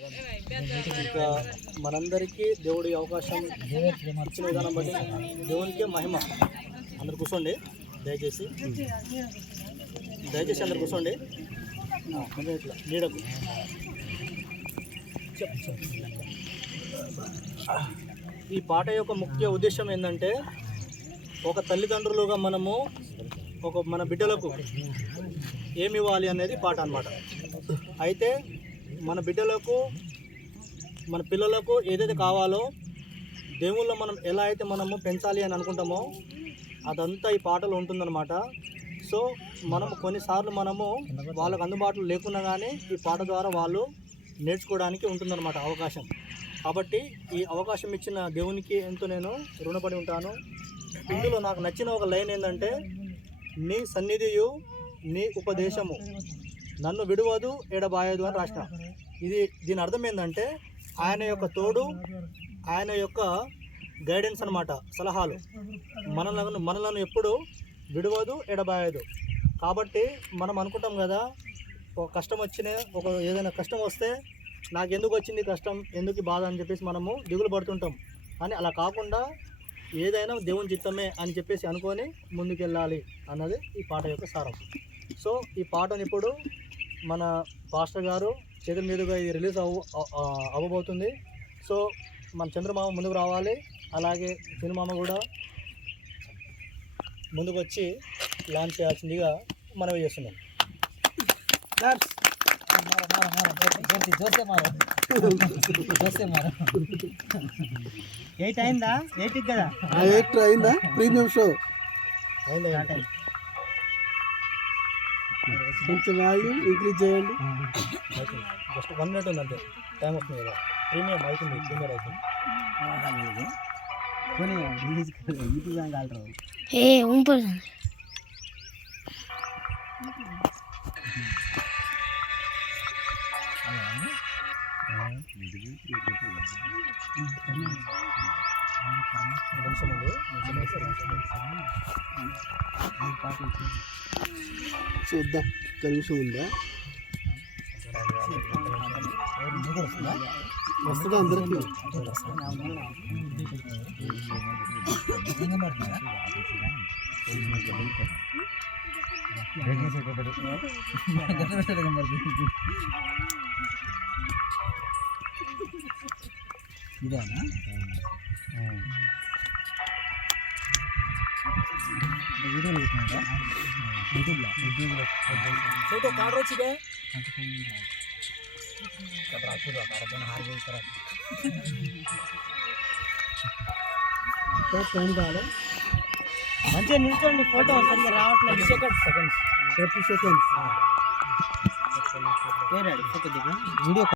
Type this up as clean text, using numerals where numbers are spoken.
ఇంకా మనందరికీ దేవుడి అవకాశం ఇచ్చిన విధానం బట్టి దేవునికే మహిమ. అందరు కూర్చోండి దయచేసి అందరు కూర్చోండి. ఇట్లా నీడకు ఈ పాట యొక్క ముఖ్య ఉద్దేశం ఏంటంటే, ఒక తల్లిదండ్రులుగా మనము మన బిడ్డలకు ఏమి ఇవ్వాలి అనేది పాట అన్నమాట. అయితే మన బిడ్డలకు మన పిల్లలకు ఏదైతే కావాలో దేవుళ్ళ మనం ఎలా అయితే మనము పెంచాలి అని అనుకుంటామో అదంతా ఈ పాటలో ఉంటుందన్నమాట. సో మనము కొన్నిసార్లు మనము వాళ్ళకు అందుబాటులో లేకున్నా కానీ ఈ పాట ద్వారా వాళ్ళు నేర్చుకోవడానికి ఉంటుందన్నమాట అవకాశం. కాబట్టి ఈ అవకాశం ఇచ్చిన దేవునికి ఎంతో నేను రుణపడి ఉంటాను. ఇందులో నాకు నచ్చిన ఒక లైన్ ఏంటంటే, నీ సన్నిధియు నీ ఉపదేశము నన్ను విడువదు ఎడబాయదు అని రాసిన. దీని అర్థం ఏంటంటే, ఆయన యొక్క తోడు, ఆయన యొక్క గైడెన్స్ అన్నమాట, సలహాలు మనలను ఎప్పుడు విడువదు ఎడబాయదు. కాబట్టి మనం అనుకుంటాం కదా, ఒక కష్టం ఏదైనా కష్టం వస్తే నాకు ఎందుకు వచ్చింది కష్టం, ఎందుకు బాధ అని చెప్పేసి మనము దిగులు పడుతుంటాం. అని అలా కాకుండా ఏదైనా దేవుని చిత్తమే అని చెప్పేసి అనుకొని ముందుకెళ్ళాలి అన్నది ఈ పాట యొక్క సారం. సో ఈ పాటను ఇప్పుడు మన పాస్టర్ గారు చేతుల మీదుగా ఇది రిలీజ్ అవ్వబోతుంది. సో మన చంద్రమామ ముందుకు రావాలి, అలాగే చిన్నమామ కూడా ముందుకు వచ్చి లాంచ్ చేయాల్సిందిగా మనవి చేస్తున్నాం. ఎయిట్ అయిందా? ఎయిట్ కదా, ఎయిట్ అయిందా? ప్రీమియం షో అయిందా? కొంచెం వాల్యూ ఇంక్రీజ్ చేయండి. జస్ట్ 1 minute ఉందంటే టైం వస్తుంది కదా. ప్రీమియం అవుతుంది, ప్రీమియర్ అవుతుంది. చూద్దాం, కనీసం ఉందా వస్తుందా అందరికీ? ఇదేనా యూట్యూబ్లో ఫోటో కార్డ్ వచ్చిదే మంచిగా నిల్చోండి. ఫోటో సరిగ్గా రావట్లేదు. Seconds 30 seconds. ఫోటో దిగు. వీడియో